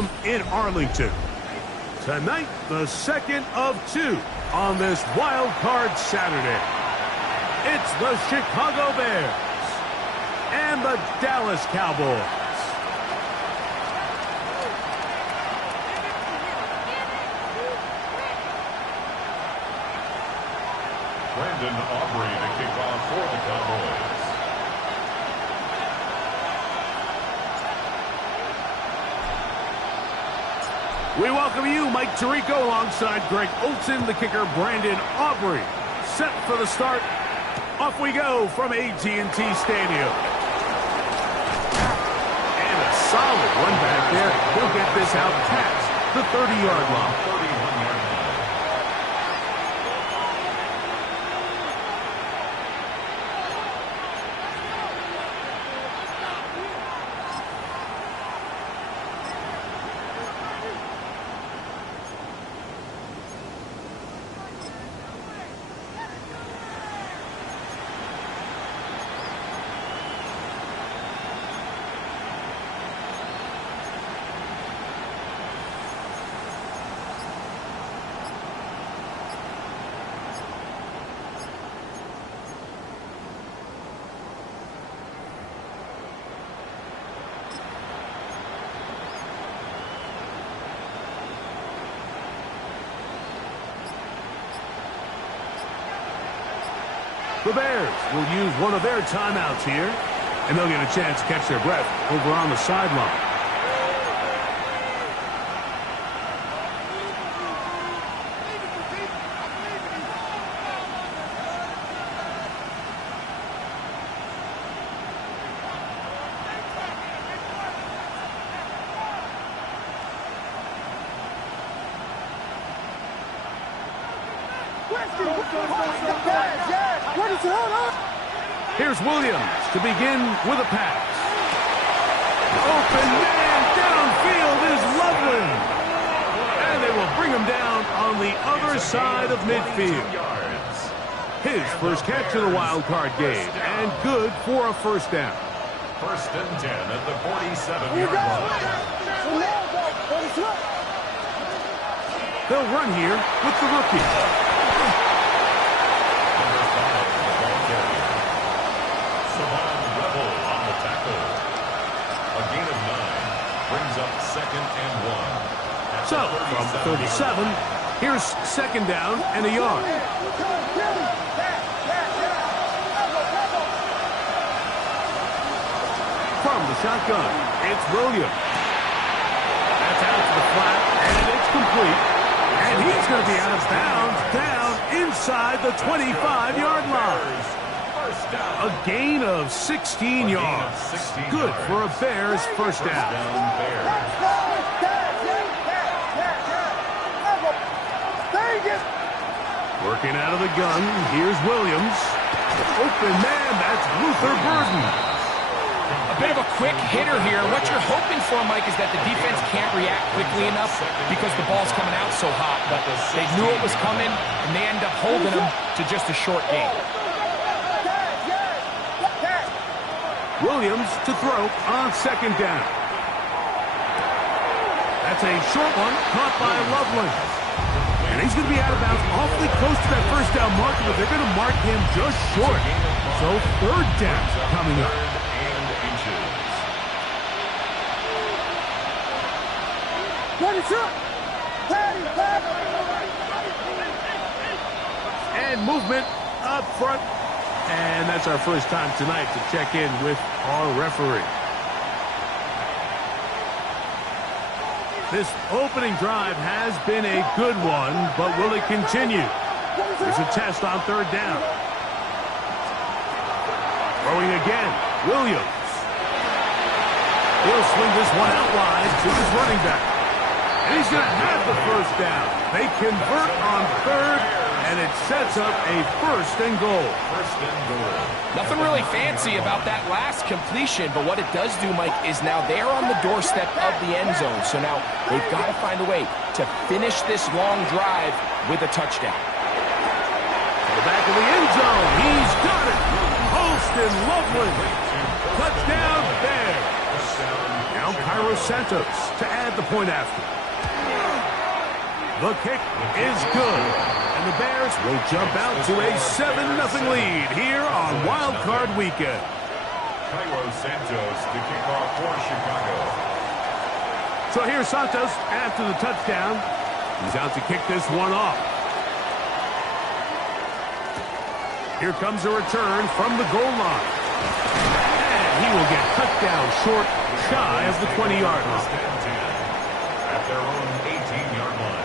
Stadium in Arlington. Tonight, the second of two on this Wild Card Saturday. It's the Chicago Bears and the Dallas Cowboys. Brandon Aubrey to kick off for the Cowboys. We welcome you, Mike Tirico, alongside Greg Olson, the kicker, Brandon Aubrey. Set for the start. Off we go from AT&T Stadium. And a solid run back there. He'll get this out past the 30-yard line. The Bears will use one of their timeouts here, and they'll get a chance to catch their breath over on the sideline. Here's Williams to begin with a pass. Open man downfield is Loveland. And they will bring him down on the other side of midfield. His first catch of the wild card game, and good for a first down. First and 10 at the 47-yard line. They'll run here with the rookie. Second and 1. So, from 37, here's second down and a yard. From the shotgun, it's Williams. That's out to the flat, and it's complete. And he's going to be out of bounds, down inside the 25-yard line. A gain of 16 yards. Good for a Bears first down. Working out of the gun, here's Williams. Open man, that's Luther Burden. A bit of a quick hitter here. What you're hoping for, Mike, is that the defense can't react quickly enough because the ball's coming out so hot. But they knew it was coming, and they end up holding them to just a short gain. Williams to throw on second down. That's a short one, caught by Loveland. And he's going to be out of bounds awfully close to that first down marker, but they're going to mark him just short. So third down coming up. And movement up front. And that's our first time tonight to check in with our referee. This opening drive has been a good one, but will it continue? There's a test on third down. Throwing again, Williams. He'll swing this one out wide to his running back. And he's going to have the first down. They convert on third, and it sets up a first and goal. Nothing really fancy about that last completion, but what it does do, Mike, is now they're on the doorstep of the end zone. So now they've got to find a way to finish this long drive with a touchdown. To the back of the end zone, he's got it. Holston Loveland. Touchdown Bears. And Now Cairo Santos to add the point after. The kick is good. And the Bears will jump out to a 7-0 lead here on Wild Card Weekend. Cairo Santos to kick off for Chicago. So here's Santos after the touchdown. He's out to kick this one off. Here comes a return from the goal line. And he will get cut down short, shy of the 20-yard line. At their own 18-yard line.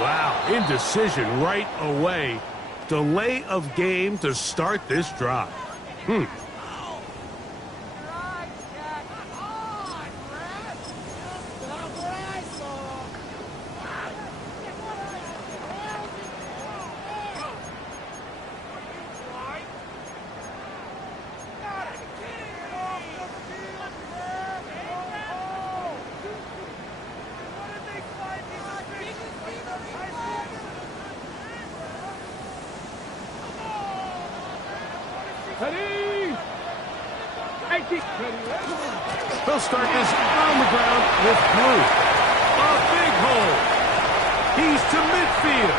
Wow, indecision right away. Delay of game to start this drive. They'll start this on the ground with Blue. A big hole. He's to midfield.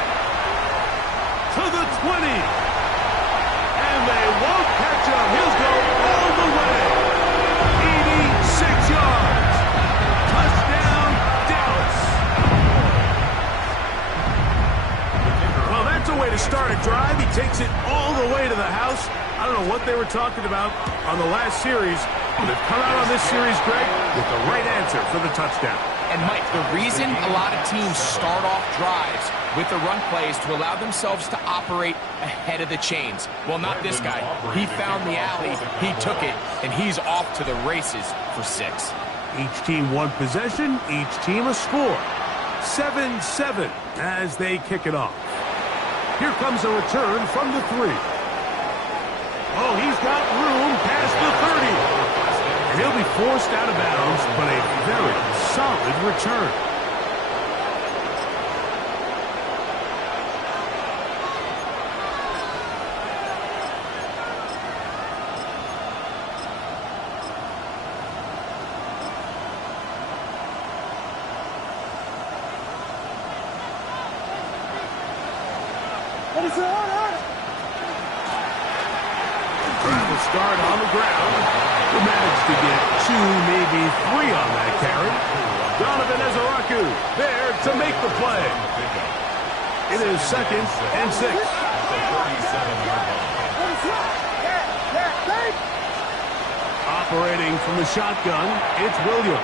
To the 20. And they won't catch him. He'll go all the way. 86 yards. Touchdown, Dallas. Well, that's a way to start a drive. He takes it all the way to the house. I don't know what they were talking about on the last series, but they've come out on this series, Greg, with the right answer for the touchdown. And, Mike, the reason a lot of teams start off drives with the run plays to allow themselves to operate ahead of the chains. Well, not this guy. He found the alley, he took it, and he's off to the races for 6. Each team one possession, each team a score. 7-7 as they kick it off. Here comes a return from the 3. Oh, he's got room past the 30. And he'll be forced out of bounds, but a very solid return. Start on the ground. He managed to get 2, maybe 3 on that carry. Donovan Ezaraku there to make the play. It is 2nd and 6. Operating from the shotgun, it's Williams.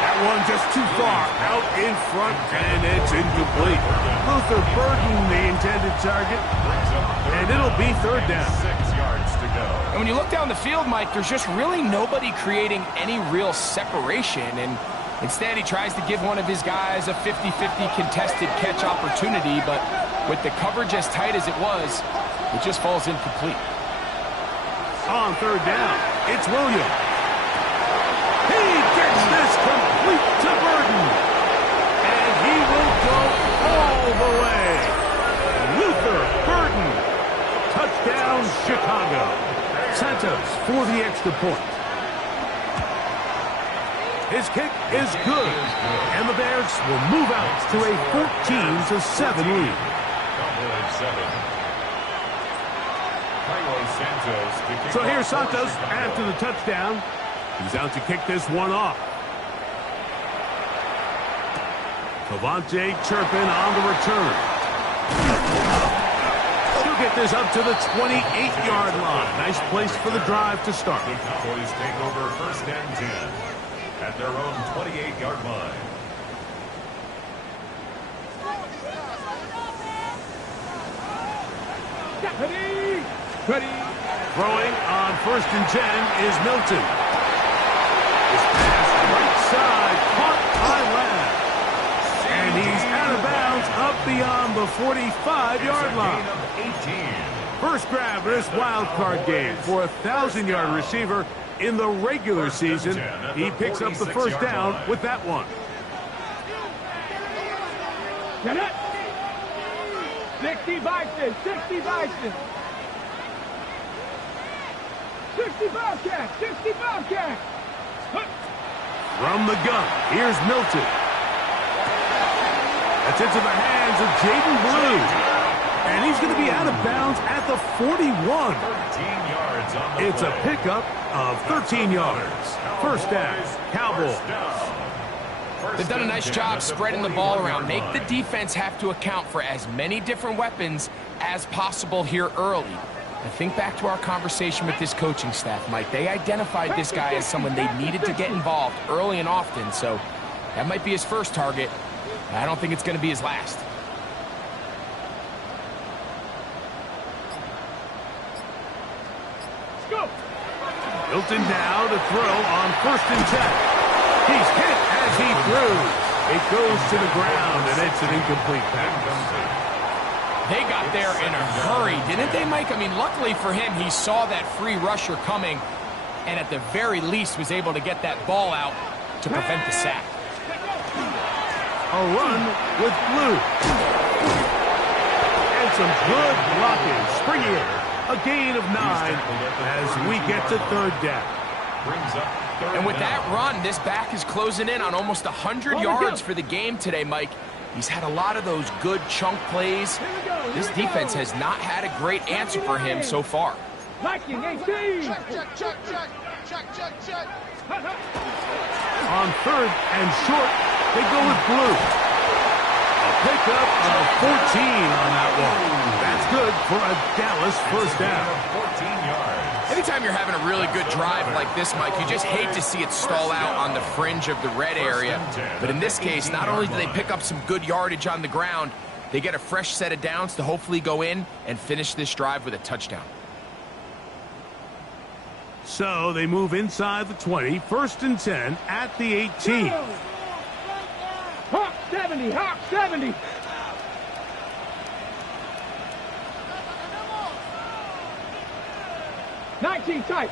That one just too far out in front, and it's incomplete. Luther Burden, the intended target, and it'll be 3rd down. 6 yards to go. And when you look down the field, Mike, there's just really nobody creating any real separation. And instead, he tries to give one of his guys a 50-50 contested catch opportunity. But with the coverage as tight as it was, it just falls incomplete. On 3rd down, it's Williams. He gets this complete to Burden. And he will go all the way. Luther Burden. Touchdown, Chicago. Santos for the extra point. His kick is good. And the Bears will move out to a 14-7 lead. Cowboys 7. So here's Santos after the touchdown. He's out to kick this one off. Cavante Turpin on the return. To get this up to the 28-yard line. Nice place for the drive to start. The Cowboys take over first and 10 at their own 28-yard line. Ready. Throwing on first and 10 is Milton. His pass right side caught by Lamb. And he's out of bounds up beyond the 45-yard line. First grab of this wild card game for a 1,000-yard receiver in the regular season. He picks up the first down with that one. Get it. 60 Bison, 60 Bison. 60 Bobcat, 60 Bobcat. From the gun, here's Milton. That's into the hands of Jaden Blue. And he's going to be out of bounds at the 41. 13 yards on the It's a pickup of 13 yards. First down, Cowboys. They've done a nice job spreading the ball around. Make the defense have to account for as many different weapons as possible here early. I think back to our conversation with this coaching staff, Mike. They identified this guy as someone they needed to get involved early and often, so that might be his first target. I don't think it's going to be his last. Let's go. Milton now to throw on first and 10. He's hit as he throws. It goes to the ground, and it's an incomplete pass. They got there in a hurry, didn't they, Mike? I mean, luckily for him, he saw that free rusher coming, and at the very least was able to get that ball out to prevent the sack. A run with Blue. And some good blocking. Springier, a gain of 9 as we get to third down. And with that run, this back is closing in on almost 100 yards for the game today, Mike. He's had a lot of those good chunk plays. This defense has not had a great answer for him so far. Viking 18. Check. On third and short, they go with Blue. A pickup of 14 on that one. That's good for a Dallas first down. 14 yards. Anytime you're having a really good drive like this, Mike, you just hate to see it stall out on the fringe of the red area. But in this case, not only do they pick up some good yardage on the ground, they get a fresh set of downs to hopefully go in and finish this drive with a touchdown. So they move inside the 20, first and 10 at the 18. Hawk 70, Hawk 70. Nineteen tight.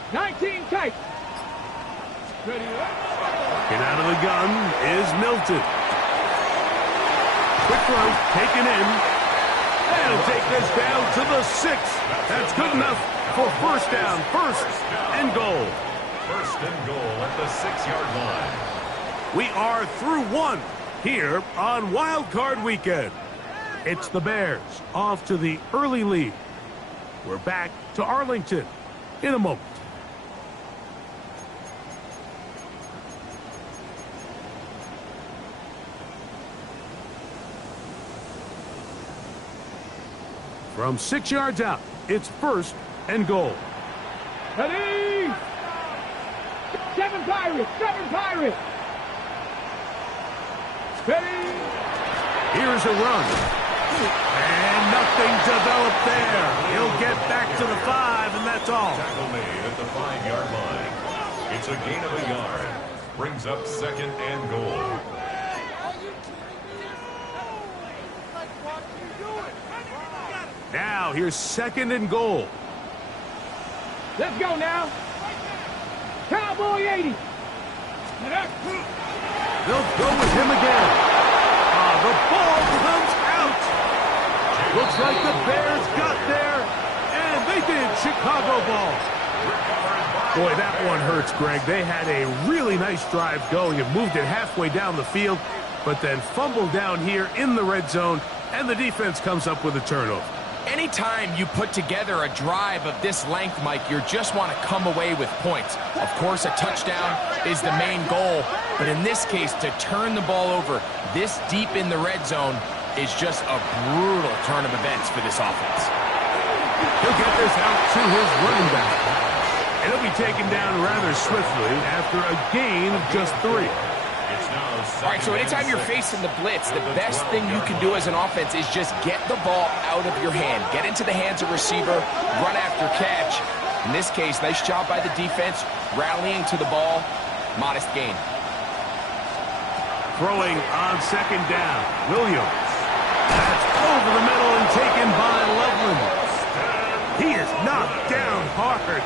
Get out of the gun is Milton. Quick throw taken in. And he'll take this down to the 6. That's good enough for first down, first and goal. First and goal at the 6-yard line. We are through one here on Wild Card Weekend. It's the Bears off to the early lead. We're back to Arlington in a moment. From 6 yards out, it's first and goal. Ready. 7 Pirates. Ready. Here's a run. And nothing developed there. He'll get back to the 5, and that's all. Tackle made at the 5-yard line. It's a gain of a yard. Brings up second and goal. Now here's second and goal. Let's go now. Cowboy 80. They'll go with him again. The ball comes out. Looks like the Bears got there, and they did. Chicago ball. Boy, that one hurts, Greg. They had a really nice drive going and moved it halfway down the field, but then fumbled down here in the red zone, and the defense comes up with a turnover. Anytime you put together a drive of this length, Mike, you just want to come away with points. Of course, a touchdown is the main goal, but in this case, to turn the ball over this deep in the red zone is just a brutal turn of events for this offense. He'll get this out to his running back. And he'll be taken down rather swiftly after a gain of just 3. All right, so anytime you're facing the blitz, the best thing you can do as an offense is just get the ball out of your hand. Get into the hands of receiver, run after catch. In this case, nice job by the defense, rallying to the ball. Modest gain. Throwing on second down, Williams. That's over the middle and taken by Loveland. He is knocked down hard.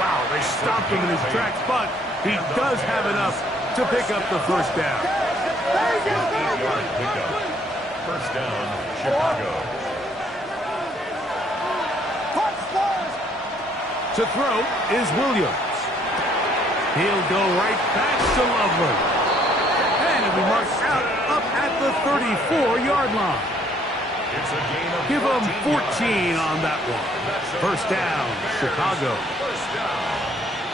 Wow, they stopped him in his tracks, but he does have enough to pick up the first down. 8-yard pickup. First down, Chicago. To throw is Williams. He'll go right back to Loveland. And he'll be marked out up at the 34-yard line. It's a gain of Give him 14 on that one. First down, Chicago.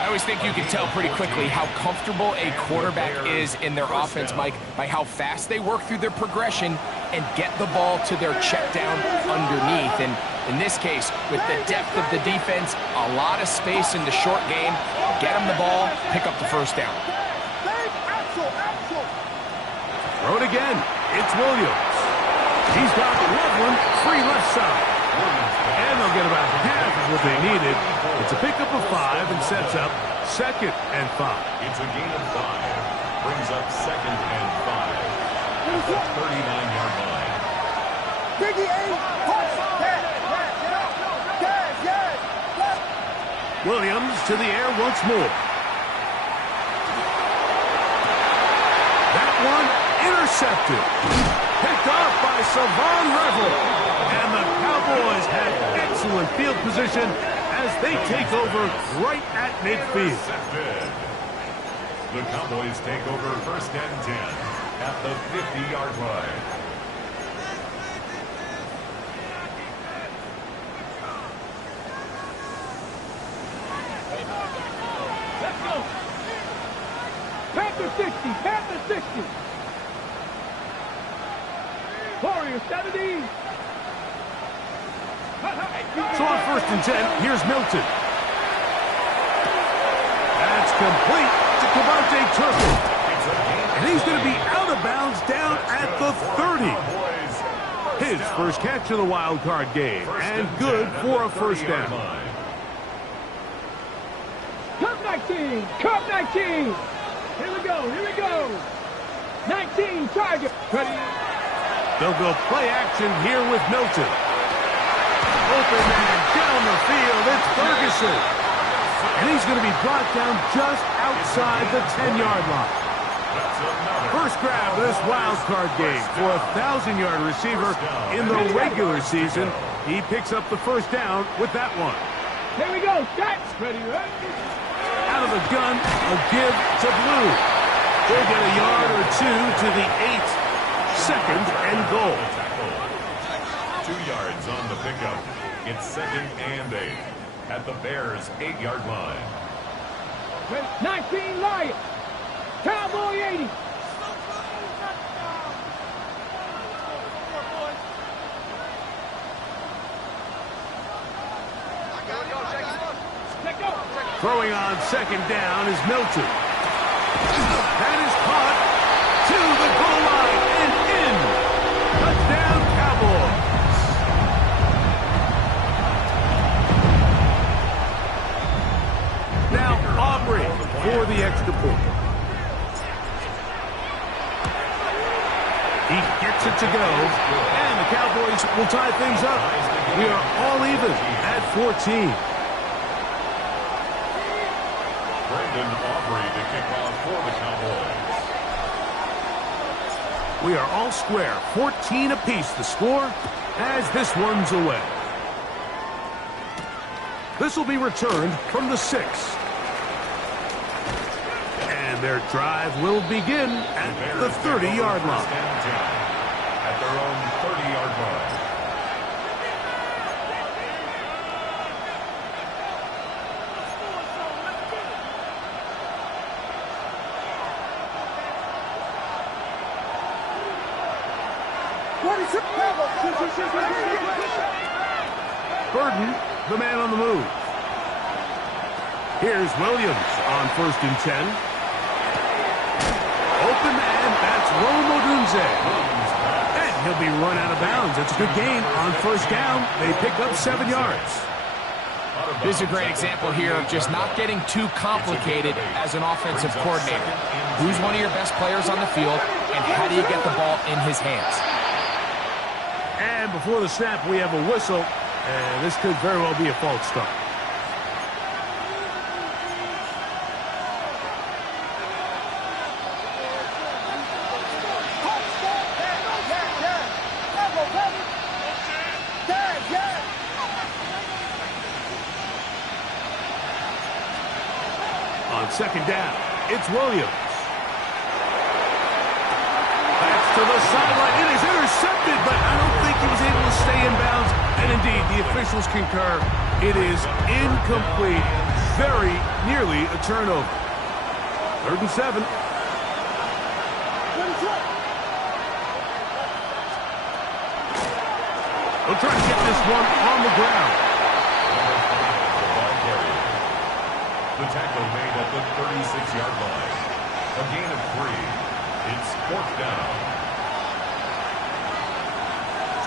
I always think you can tell pretty quickly how comfortable a quarterback is in their offense, Mike, by how fast they work through their progression and get the ball to their check down underneath. And in this case, with the depth of the defense, a lot of space in the short game, get them the ball, pick up the first down. Throw it again. It's Williams. He's got Loveland free left side. And they'll get about half of what they needed. It's a pickup of 5 and sets up 2nd and 5. It's a gain of 5. Brings up 2nd and 5. At the 39-yard line. Williams to the air once more. That one intercepted. Picked off by Savon Revel. And the Cowboys have excellent field position as they take over right at midfield. The Cowboys take over 1st and 10 at the 50-yard line. Let's go. Panther 60. Panther 60. Warriors 70. So on 1st and 10, here's Milton. That's complete to Cavante Turpin. And he's going to be out of bounds down at the 30. His first catch of the wild card game. And good for a first down. Cup 19. Cup 19. Here we go. Here we go. 19 target. Ready. They'll go play action here with Milton. Open man down the field. It's Ferguson. And he's going to be brought down just outside the 10-yard line. First grab of this wild card game for a 1,000-yard receiver in the regular season. He picks up the first down with that one. Here we go. Stats. Ready, ready. Out of the gun, a give to Blue. They'll get a yard or 2 to the 8. 2nd and goal. 2 yards on the pickup. It's 2nd and 8 at the Bears' 8-yard line. 19 Lions. Cowboy 80. Throwing on 2nd down is Milton. That is caught to the goal line and in. Touchdown, Cowboys. Now Aubrey for the extra point. He gets it to go, and the Cowboys will tie things up. We are all even at 14. Brandon Aubrey to kick off for the Cowboys. We are all square, 14 apiece the score as this one's away. This will be returned from the 6. And their drive will begin at the 30-yard line. At their own 30-yard line. Burden the man on the move. Here's Williams on 1st and 10. Open, and that's Rome Odunze. And he'll be run out of bounds. It's a good gain on 1st down. They pick up 7 yards. This is a great example here of just not getting too complicated as an offensive coordinator. Who's one of your best players on the field, and how do you get the ball in his hands? And before the snap, we have a whistle, and this could very well be a false start. On 2nd down, it's Williams. That's to the sideline. It is intercepted, but I don't think he was able to stay in bounds. And indeed, the officials concur. It is incomplete. Very nearly a turnover. 3rd and 7. They'll try to get this one on the ground. The tackle made at the 36-yard line. A gain of 3. It's 4th down.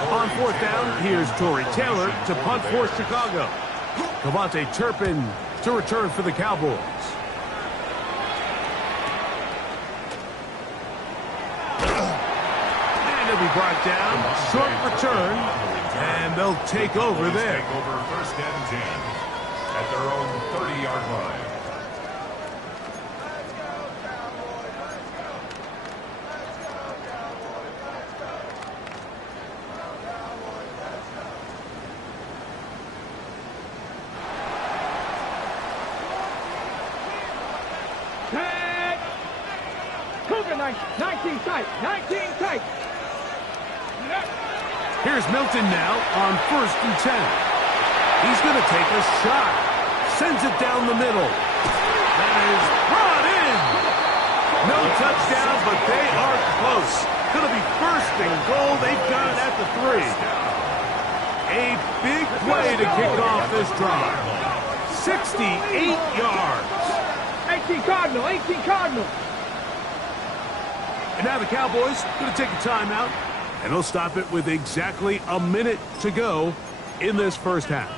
On 4th down, here's Torrey Taylor to punt for Chicago. Cavante Turpin to return for the Cowboys. And he'll be brought down. Short return. And they'll take over there. Take over 1st and 10 at their own 30-yard line. Tag! Cougar 19 tight. 19 tight. Here's Milton now on 1st and 10. He's going to take a shot. Sends it down the middle. That is brought in. No touchdown, but they are close. Going to be 1st and goal. They've got it at the 3. A big play to kick off this drive. 68 yards. 18 Cardinal. 18 Cardinal. And now the Cowboys going to take a timeout. And they'll stop it with exactly a minute to go in this 1st half.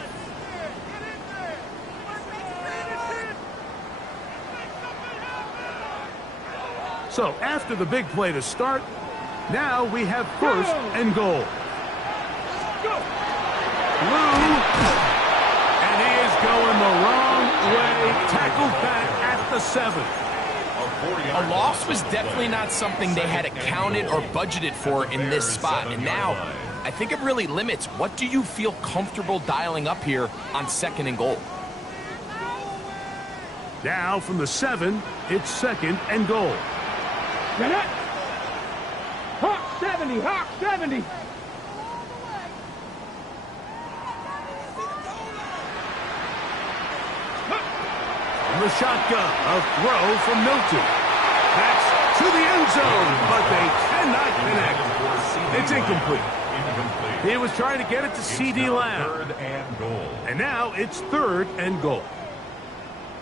So after the big play to start, now we have 1st and goal. Blue, and he is going the wrong way. Tackled back at the 7. A loss was definitely not something they had accounted or budgeted for in this spot. And now, I think it really limits. What do you feel comfortable dialing up here on 2nd and goal? Now from the 7, it's 2nd and goal. Hawk 70. Hawk 70. The shotgun, a throw from Milton. That's to the end zone, but they cannot connect. It's incomplete. He was trying to get it to C.D. Lamb. 3rd and goal. And now it's 3rd and goal.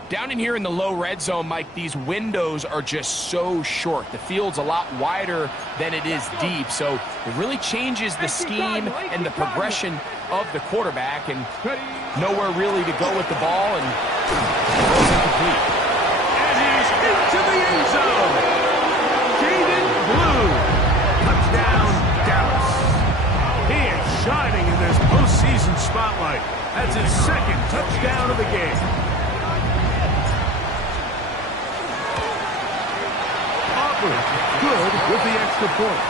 Down in here in the low red zone, Mike, these windows are just so short. The field's a lot wider than it is deep, so it really changes the scheme and the progression of the quarterback, and nowhere really to go with the ball, and throws incomplete. And he's into the end zone. Jaden Blue. Touchdown, Dallas. He is shining in this postseason spotlight. That's his 2nd touchdown of the game. Good with the extra point.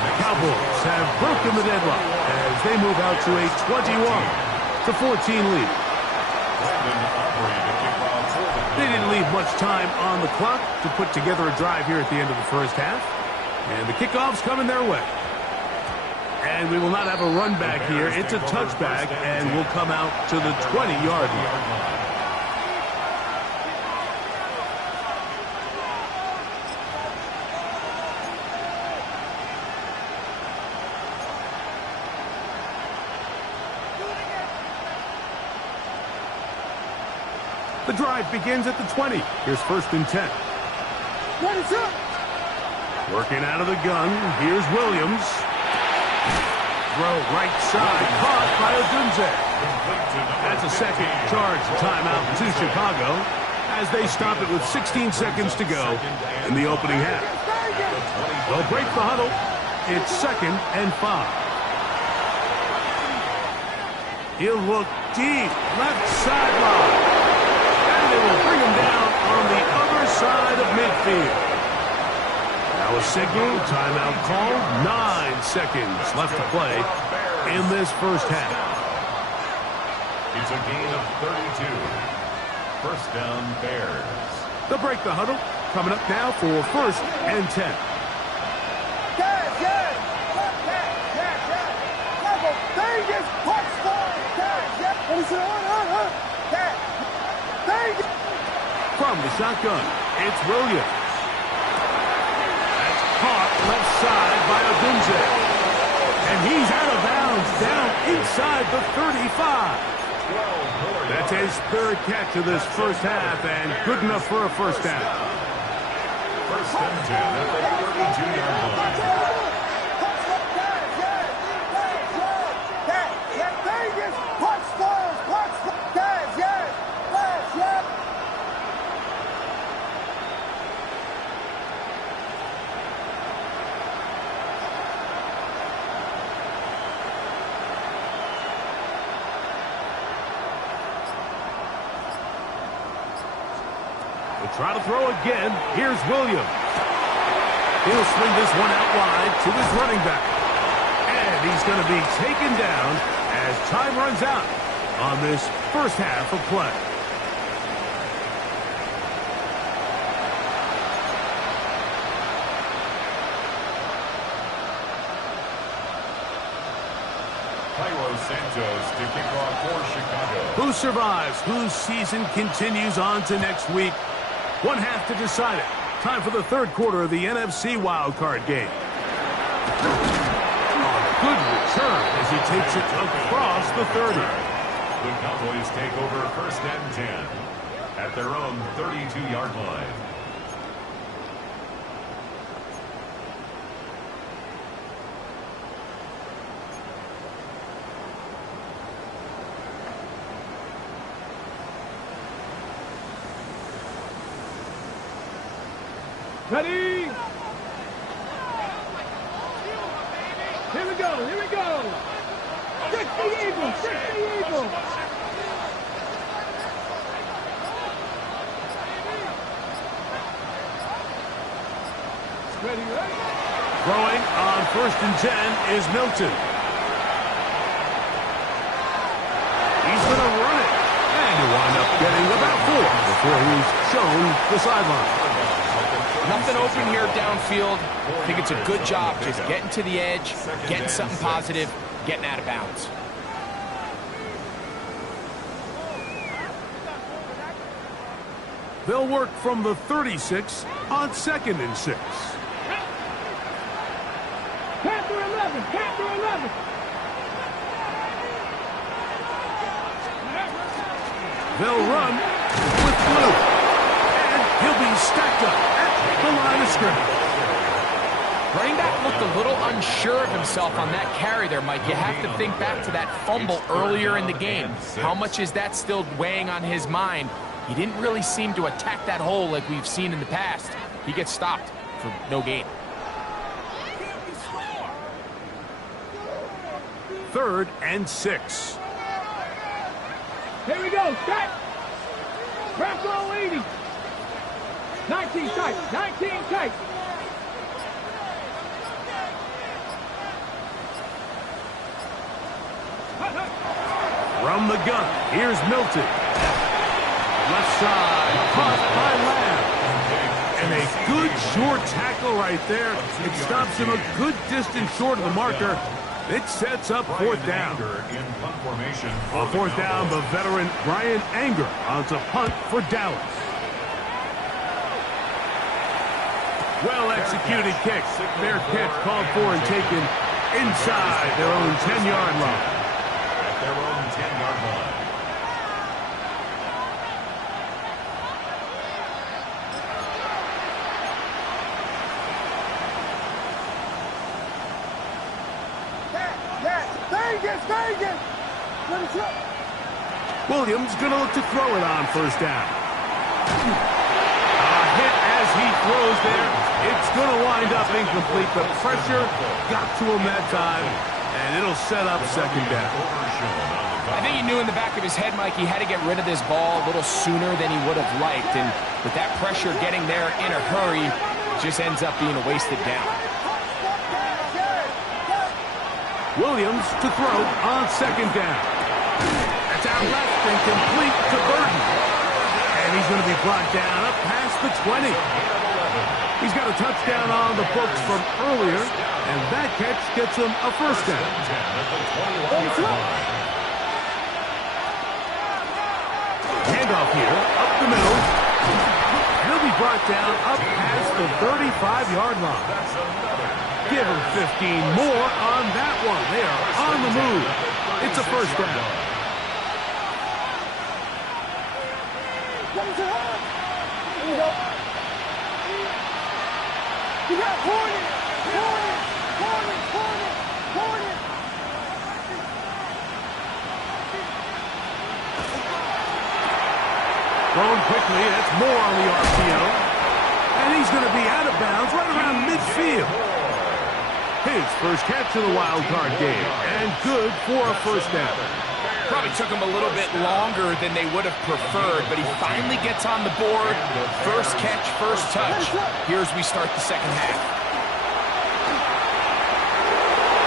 The Cowboys have broken the deadlock as they move out to a 21-14 lead. They didn't leave much time on the clock to put together a drive here at the end of the 1st half. And the kickoff's coming their way. And we will not have a run back here. It's a touchback, and we'll come out to the 20-yard line. The drive begins at the 20. Here's 1st and 10. Working out of the gun. Here's Williams. Throw right side. Caught by Odunze. That's a second charge timeout to Chicago as they stop it with 16 seconds to go in the opening half. They'll break the huddle. It's 2nd and 5. He'll look deep. Left sideline. And they will bring him down on the other side of midfield. Now a signal, timeout called. 9 seconds left to play in this first half. It's a gain of 32. 1st down, Bears. They'll break the huddle. Coming up now for 1st and 10. From the shotgun, it's Williams. That's caught left side by Odunze. And he's out of bounds, down inside the 35. That's his 3rd catch of this first half, and good enough for a first down. 1st and 10 at the 32-yard line. Try to throw again. Here's Williams. He'll swing this one out wide to his running back. And he's going to be taken down as time runs out on this first half of play. Santos to kick off for Chicago. Who survives? Whose season continues on to next week? One half to decide it. Time for the 3rd quarter of the NFC wildcard game. Good return as he takes it across the 30. The Cowboys take over 1st and 10 at their own 32-yard line. Ready? Here we go, here we go. 60 Eagles, 60 Eagles. Ready, ready. Throwing on 1st and 10 is Milton. He's going to run it. And he'll wind up getting about 4 before he's shown the sideline. Nothing open here downfield. I think it's a good job just getting to the edge, getting something positive, getting out of bounds. They'll work from the 36 on 2nd and 6. Panther 11, Panther 11. They'll run with blue. And he'll be stacked up at the line of scrimmage. Running back looked a little unsure of himself on that carry there, Mike. You have to think back to that fumble earlier in the game. How much is that still weighing on his mind? He didn't really seem to attack that hole like we've seen in the past. He gets stopped for no gain. 3rd and 6. Here we go, set. Press roll 80. 19 tight, 19 tight. From the gun, here's Milton. Left side, caught by Lamb. And a good short tackle right there. It stops him a good distance short of the marker. It sets up 4th down. On 4th down, the veteran Brian Anger on to punt for Dallas. Well-executed kick. Fair catch called for and taken inside their own 10-yard line. At their own 10-yard line. Williams going to look to throw it on first down. A hit as he throws there. It's going to wind up incomplete. The pressure got to him that time, and it'll set up second down. I think he knew in the back of his head, Mike, he had to get rid of this ball a little sooner than he would have liked. And with that pressure getting there in a hurry, it just ends up being a wasted down. Williams to throw on second down. That's out left and complete to Burton. And he's going to be brought down up past the 20. He's got a touchdown on the books from earlier, and that catch gets him a first down. Handoff here, up the middle. He'll be brought down up past the 35-yard line. Give him 15 more on that one. They are on the move. It's a first down. You got Hornet. Thrown quickly, that's more on the RPO. And he's going to be out of bounds right around midfield. His first catch of the wild card game, and good for a first down. Probably took him a little bit longer than they would have preferred, but he finally gets on the board. First catch, first touch. Here's we start the second half.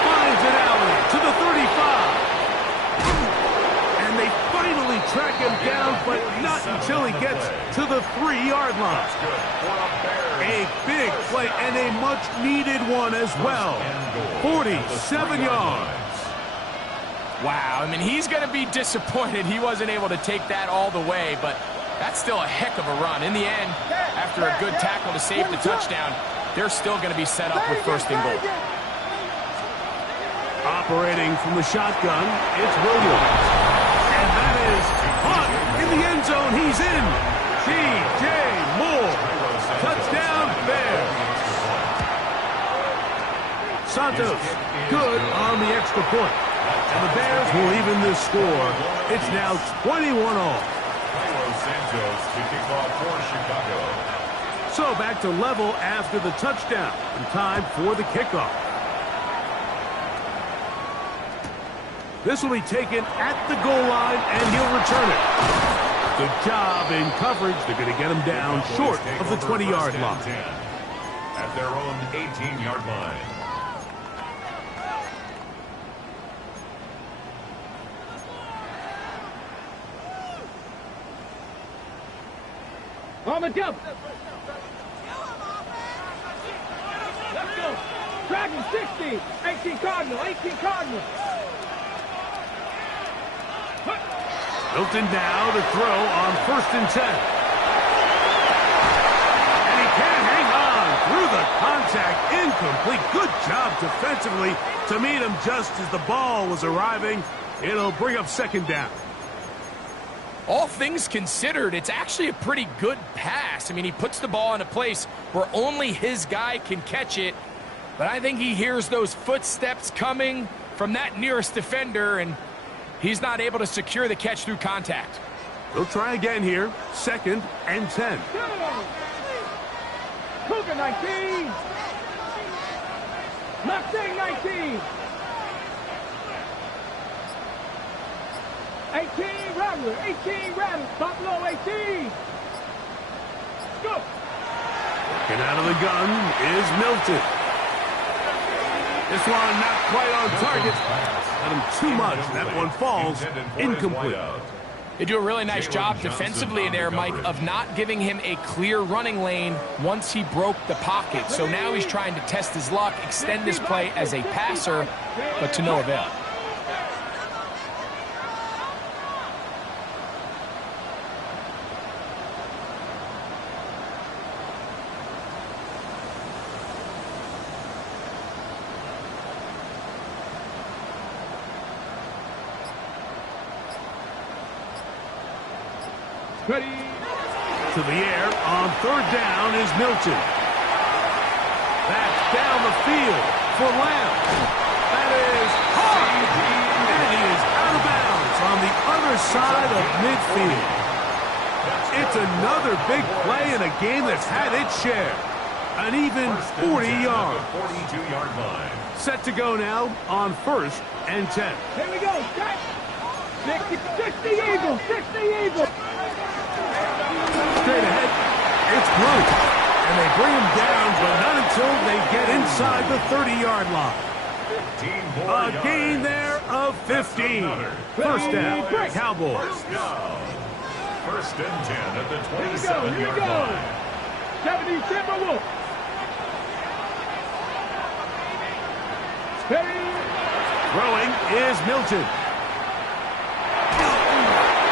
Finds it alley to the 35. And they finally track him down, but not until he gets to the 3-yard line. A big play and a much-needed one as well. 47 yards. Wow, I mean, he's going to be disappointed he wasn't able to take that all the way, but that's still a heck of a run. In the end, after a good tackle to save the touchdown, they're still going to be set up with first and goal. Operating from the shotgun, it's Williams. And that is caught in the end zone. He's in. T.J. Moore. Touchdown, Bears. Santos, good on the extra point. And the Bears will even this score. It's now 21-all. So back to level after the touchdown. And time for the kickoff. This will be taken at the goal line, and he'll return it. Good job in coverage. They're going to get him down short of the 20-yard line. At their own 18-yard line. On the jump. Let's go. Dragon 60. 18 Cardinal. 18 Cardinal. Hilton now to throw on 1st and 10. And he can't hang on through the contact. Incomplete. Good job defensively to meet him just as the ball was arriving. It'll bring up second down. All things considered, it's actually a pretty good pass. I mean, he puts the ball in a place where only his guy can catch it. But I think he hears those footsteps coming from that nearest defender, and he's not able to secure the catch through contact. He'll try again here. 2nd and 10. Cougar 19. Mustang 19. 18 Rattler. 18 Rattler. Buffalo 18. Go. Working out of the gun is Milton. This one not quite on target. Got him too much. That one falls incomplete. They do a really nice job defensively there, Mike, of not giving him a clear running lane once he broke the pocket. So now he's trying to test his luck, extend this play as a passer, but to no avail. Ready. To the air on 3rd down is Milton. That's down the field for Lamb. That is hard. other side of midfield. It's another big play in a game that's had its share. An even 40 yards. 42-yard line. Set to go now on 1st and 10. Here we go. 60 Eagles. 60 Eagles. Straight ahead, it's Blue. And they bring him down, but not until they get inside the 30-yard line. A gain there of 15. First down, Cowboys. First and 10 at the 27-yard line. 70 Timberwolves. Throwing is Milton.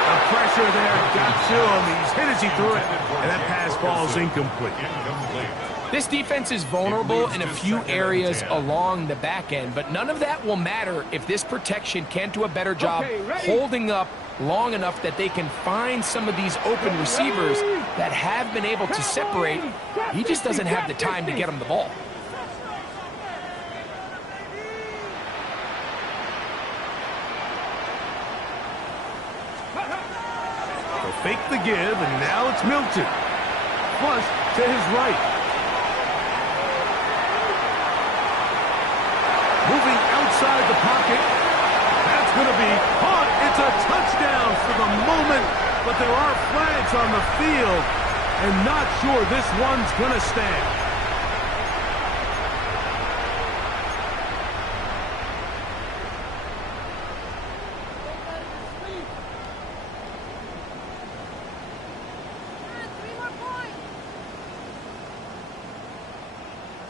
The pressure there got to him. He's hit as he threw it, and that pass falls incomplete. This defense is vulnerable in a few areas along the back end, but none of that will matter if this protection can't do a better job holding up long enough that they can find some of these open receivers that have been able to separate. He just doesn't have the time to get them the ball. They'll fake the give, and now it's Milton. Flush to his right. Moving outside the pocket. That's going to be caught. It's a touchdown for the moment, but there are flags on the field, and not sure this one's going to stand.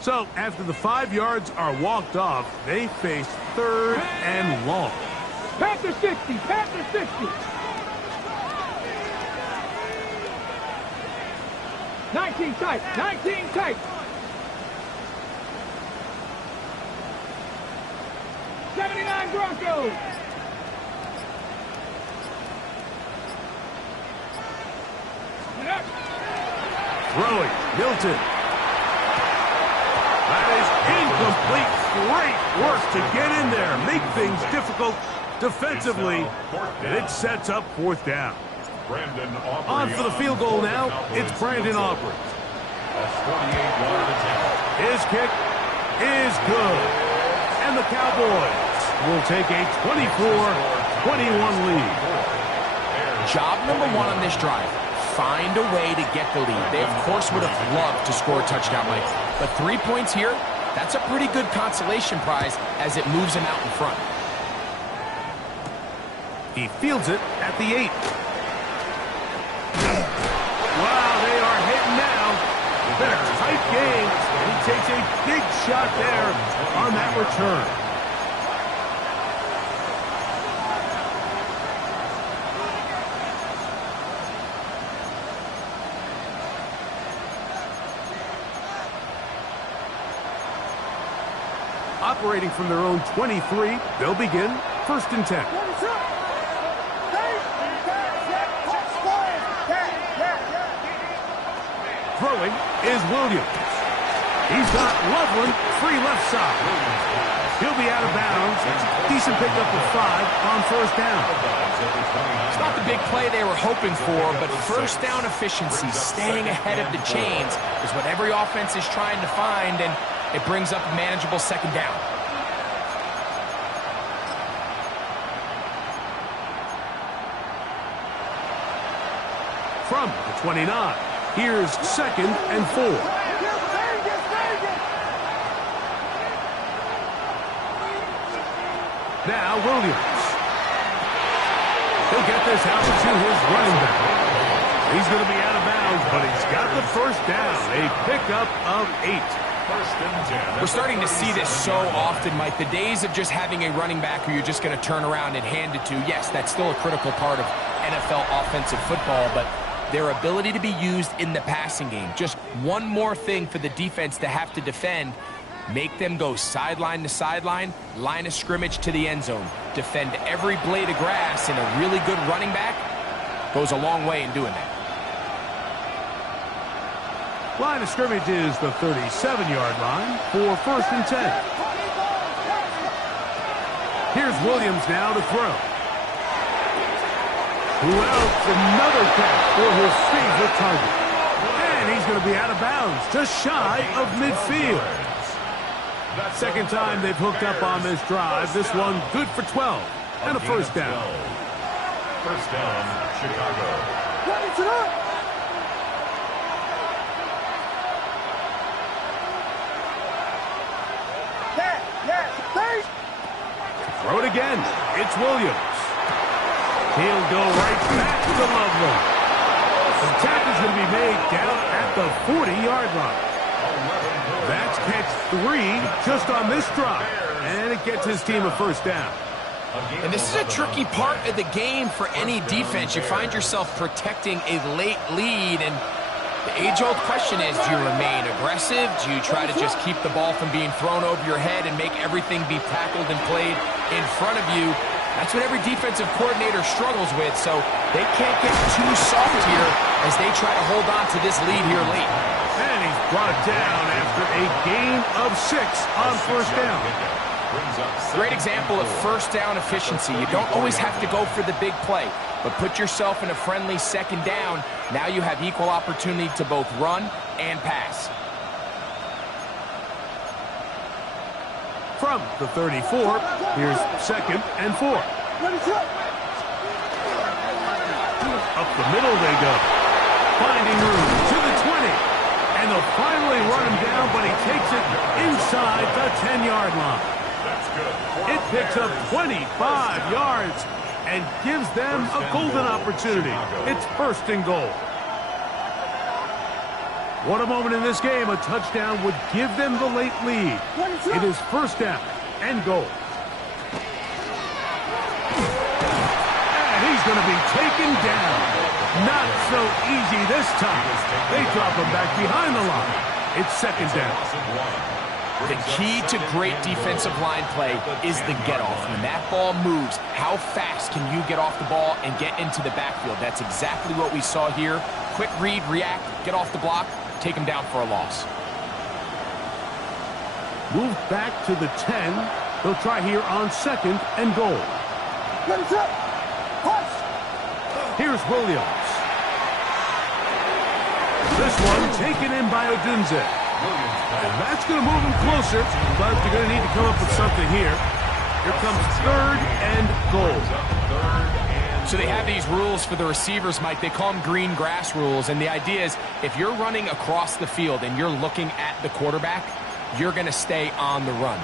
So, after the 5 yards are walked off, they face 3rd and long. Panther 60, Panther 60. 19 tight, 19 tight. 79 Broncos. Throwing, Milton. That is incomplete. Great work to get in there. Make things difficult defensively. And it sets up 4th down. On for the field goal now. It's Brandon Aubrey. His kick is good. And the Cowboys will take a 24-21 lead. Job number 1 on this drive. Find a way to get the lead. They, of course, would have loved to score a touchdown, Mike. But 3 points here, that's a pretty good consolation prize as it moves him out in front. He fields it at the 8. Wow, they are hitting now. Been a tight game, and he takes a big shot there on that return. Operating from their own 23, they'll begin 1st and 10. Throwing is Williams. He's got Loveland free left side. He'll be out of bounds. Decent pickup of 5 on 1st down. It's not the big play they were hoping for, but 1st down efficiency, staying ahead of the chains, is what every offense is trying to find, and it brings up a manageable 2nd down. From the 29, here's 2nd and 4. Now Williams. He'll get this out to his running back. He's going to be out of bounds, but he's got the 1st down. A pickup of 8. We're starting to see this so often, Mike. The days of just having a running back who you're just going to turn around and hand it to, yes, that's still a critical part of NFL offensive football, but their ability to be used in the passing game. Just one more thing for the defense to have to defend. Make them go sideline to sideline, line of scrimmage to the end zone. Defend every blade of grass, and a really good running back goes a long way in doing that. Line of scrimmage is the 37-yard line for 1st and 10. Here's Williams now to throw. Who else? Another catch for his favorite target. And he's going to be out of bounds, just shy of midfield. Second time they've hooked up on this drive. This one good for 12 and a first down. First down, Chicago. Throw it again. It's Williams. He'll go right back to Loveland. The tap is going to be made down at the 40-yard line. That's catch 3 just on this drive. And it gets his team a first down. And this is a tricky part of the game for any defense. You find yourself protecting a late lead, and the age-old question is, do you remain aggressive? Do you try to just keep the ball from being thrown over your head and make everything be tackled and played in front of you? That's what every defensive coordinator struggles with, so they can't get too soft here as they try to hold on to this lead here late. And he's brought down after a gain of 6 on first down. Great example of first down efficiency. You don't always have to go for the big play, but put yourself in a friendly second down. Now you have equal opportunity to both run and pass. From the 34, here's 2nd and 4. Up the middle they go. Finding room to the 20. And they'll finally run him down, but he takes it inside the 10-yard line. It picks up 25 yards and gives them a golden opportunity. It's first and goal. What a moment in this game. A touchdown would give them the late lead. It is first down and goal. And he's going to be taken down. Not so easy this time. They drop him back behind the line. It's second down. The key to great defensive line play is the get-off. When that ball moves, how fast can you get off the ball and get into the backfield? That's exactly what we saw here. Quick read, react, get off the block, take him down for a loss. Move back to the 10. They'll try here on 2nd and goal. Here's Williams. This one taken in by Odunze. And that's going to move him closer, but they're going to need to come up with something here. Here comes 3rd and goal. So they have these rules for the receivers, Mike. They call them green grass rules, and the idea is if you're running across the field and you're looking at the quarterback, you're going to stay on the run.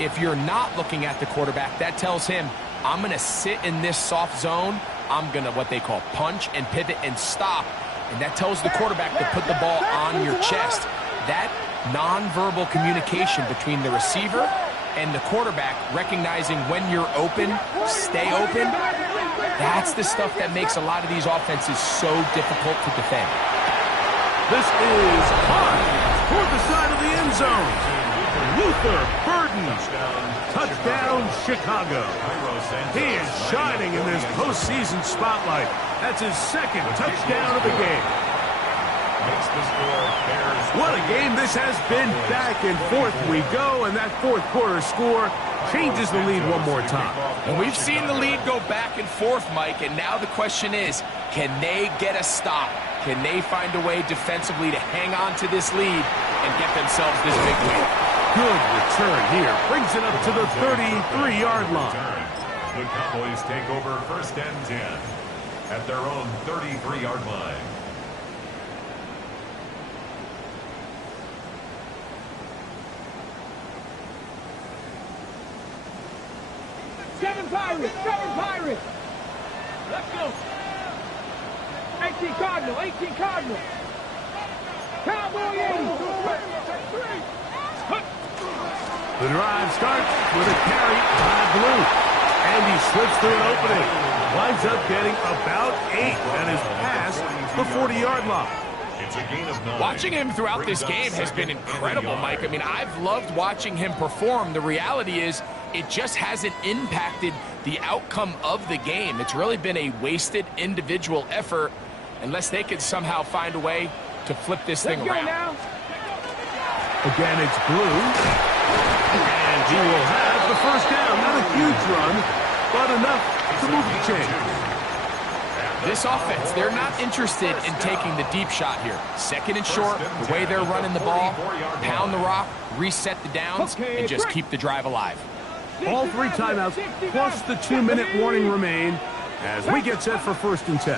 If you're not looking at the quarterback, that tells him, I'm going to sit in this soft zone. I'm going to what they call punch and pivot and stop, and that tells the quarterback to put the ball on your chest. That nonverbal communication between the receiver and the quarterback, recognizing when you're open, stay open, that's the stuff that makes a lot of these offenses so difficult to defend. This is high toward the side of the end zone. Luther Burden. Touchdown, Chicago. He is shining in this postseason spotlight. That's his 2nd touchdown of the game. What a game this has been. Back and forth we go, and that 4th quarter score changes the lead one more time. And we've seen the lead go back and forth, Mike, and now the question is, can they get a stop? Can they find a way defensively to hang on to this lead and get themselves this big win? Good return here. Brings it up to the 33-yard line. The Cowboys take over 1st and 10 at their own 33-yard line. Seven Pirates! Let's go! 18 Cardinal! Cowboys! The drive starts with a carry by Blue. And he slips through an opening. Winds up getting about 8 and is past the 40-yard line. It's a gain of 9. Watching him throughout this game has been incredible, Mike. I mean, I've loved watching him perform. The reality is it just hasn't impacted the outcome of the game. It's really been a wasted individual effort unless they could somehow find a way to flip this thing around. Now. Again, it's Blue. And he will have the first down. Not a huge run, but enough to move the chain. At This offense, they're not interested in taking the deep shot here. Second and short, the way they're running the ball, pound the rock, reset the downs, and just keep the drive alive. All 3 timeouts plus the 2-minute warning remain as we get set for 1st and 10.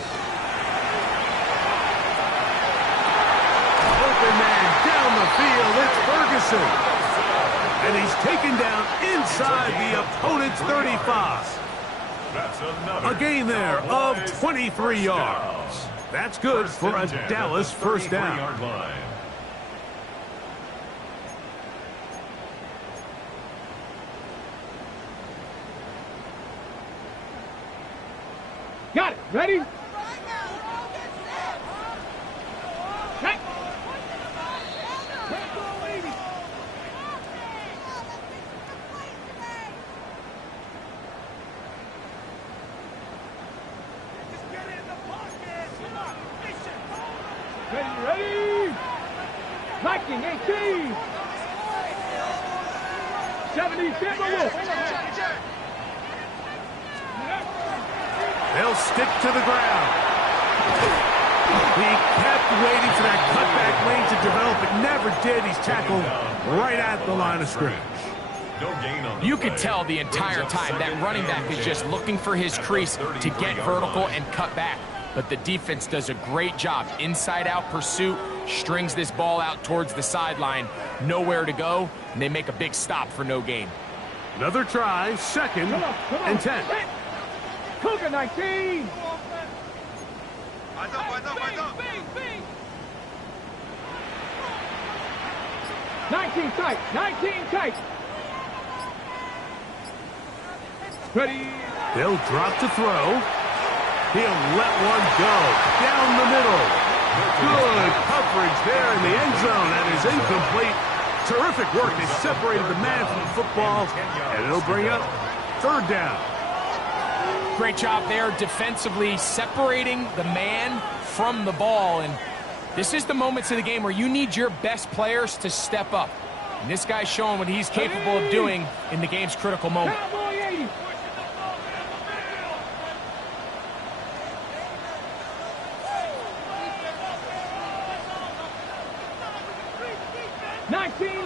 Open man down the field, it's Ferguson. And he's taken down inside the opponent's 35. A gain there of 23 yards. That's good for a Dallas 1st down. Got it. Ready? Check. Ready? Viking 18. 70 Timberwolves. They'll stick to the ground. He kept waiting for that cutback lane to develop. It never did. He's tackled right at the line of scrimmage. You could tell the entire time that running back is just looking for his crease to get vertical and cut back. But the defense does a great job. Inside-out pursuit, strings this ball out towards the sideline. Nowhere to go, and they make a big stop for no gain. Another try, 2nd and 10. Cougar 19. 19 tight. 19 tight. Ready. They'll drop to throw. He'll let one go down the middle. Good coverage there in the end zone. That is incomplete. Terrific work. They separated the man from the football, and it'll bring up 3rd down. Great job there defensively, separating the man from the ball. And this is the moments of the game where you need your best players to step up. And this guy's showing what he's capable of doing in the game's critical moment. Cowboy 80.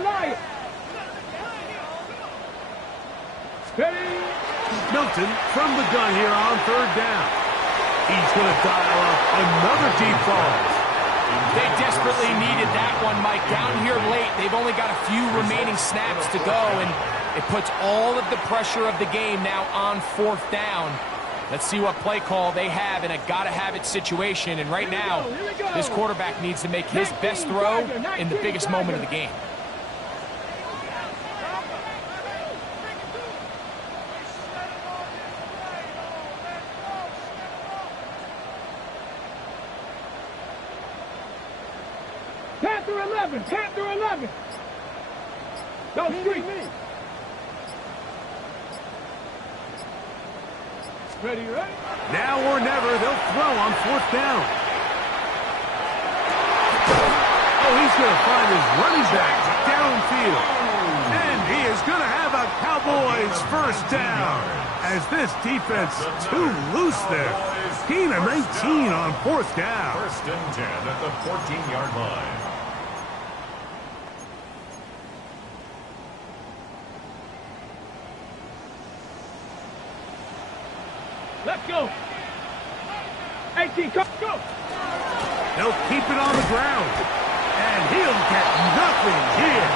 Lions. Ready. Milton from the gun here on 3rd down. He's going to dial up another deep ball. They desperately needed that one, Mike. Down here late, they've only got a few remaining snaps to go, and it puts all of the pressure of the game now on 4th down. Let's see what play call they have in a gotta-have-it situation. And right now, this quarterback needs to make his best throw in the biggest moment of the game. Panther 11. Go street. Ready? Now or never, they'll throw on 4th down. Oh, he's going to find his running back downfield. And he is going to have a Cowboys 1st down. As this defense too loose there. Gain of 19 on 4th down. 1st and 10 at the 14-yard line. Let's go. 18, go. They'll keep it on the ground. And he'll get nothing here.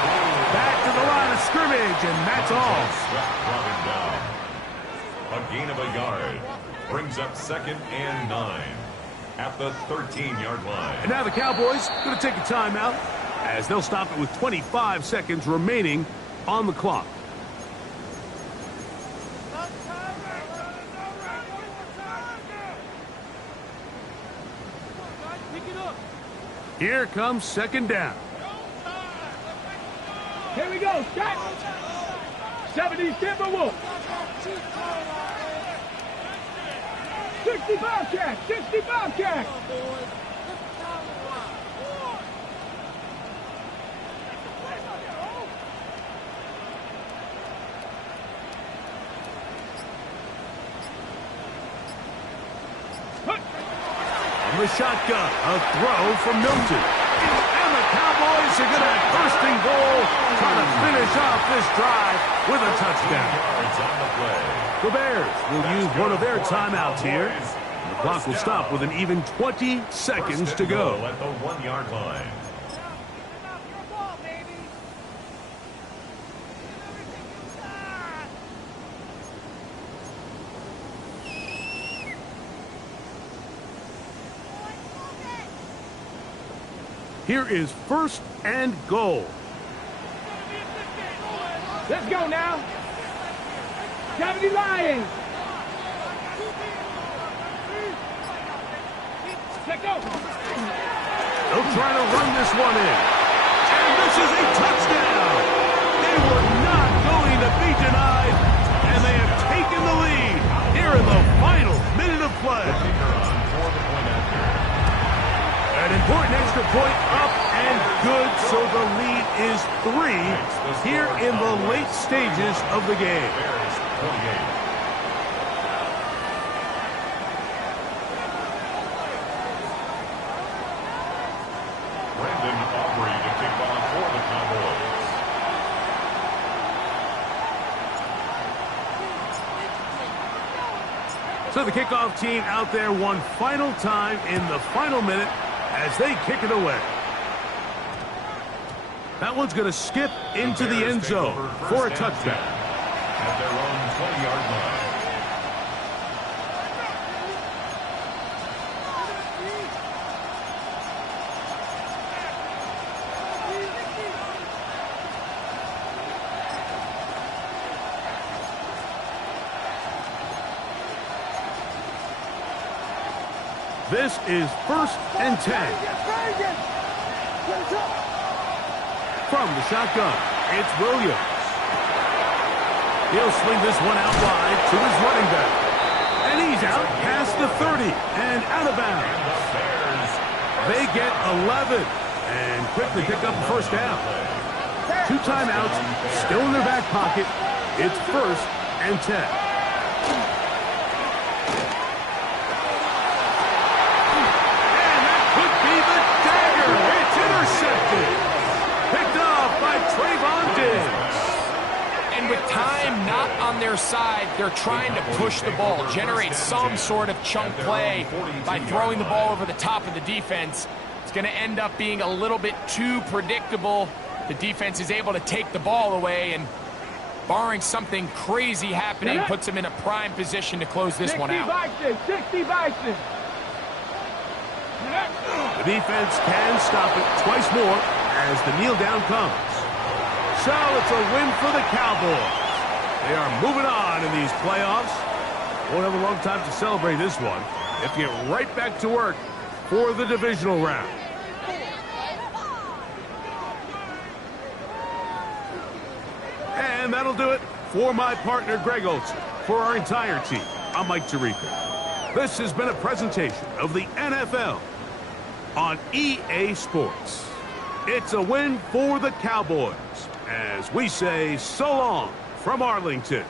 Back to the line of scrimmage, and that's all. A gain of a yard. Brings up 2nd and 9 at the 13-yard line. And now the Cowboys going to take a timeout as they'll stop it with 25 seconds remaining on the clock. Here comes 2nd down. Here we go, Scott. 70 Timberwolves. 60 Bobcat. 60 Bobcat. the shotgun. A throw from Milton. And the Cowboys are going to have first and goal, trying to finish off this drive with a touchdown. The Bears will use one of their timeouts here. The clock will stop with an even 20 seconds to go. At the 1-yard line. Here is first and goal. Let's go now. Cavity Lions. Let's go. They'll try to run this one in. And this is a touchdown. They were not going to be denied, and they have taken the lead here in the final minute of play. An important extra point up and good, so the lead is 3 here in the late stages of the game. So the kickoff team out there one final time in the final minute as they kick it away. That one's going to skip into the end zone for a touchdown. At their own 20-yard line. This is first and 10. From the shotgun, it's Williams. He'll swing this one out wide to his running back. And he's out past the 30 and out of bounds. They get 11 and quickly pick up the first down. 2 timeouts still in their back pocket. It's first and 10. And with time not on their side, they're trying to push the ball, generate some sort of chunk play by throwing the ball over the top of the defense. It's going to end up being a little bit too predictable. The defense is able to take the ball away, and barring something crazy happening, puts them in a prime position to close this one out. 60 Bison. The defense can stop it twice more as the kneel down comes. So it's a win for the Cowboys. They are moving on in these playoffs. Won't have a long time to celebrate this one. They have to get right back to work for the divisional round. And that'll do it for my partner, Greg Olson. For our entire team, I'm Mike Tirico. This has been a presentation of the NFL on EA Sports. It's a win for the Cowboys, as we say so long from Arlington.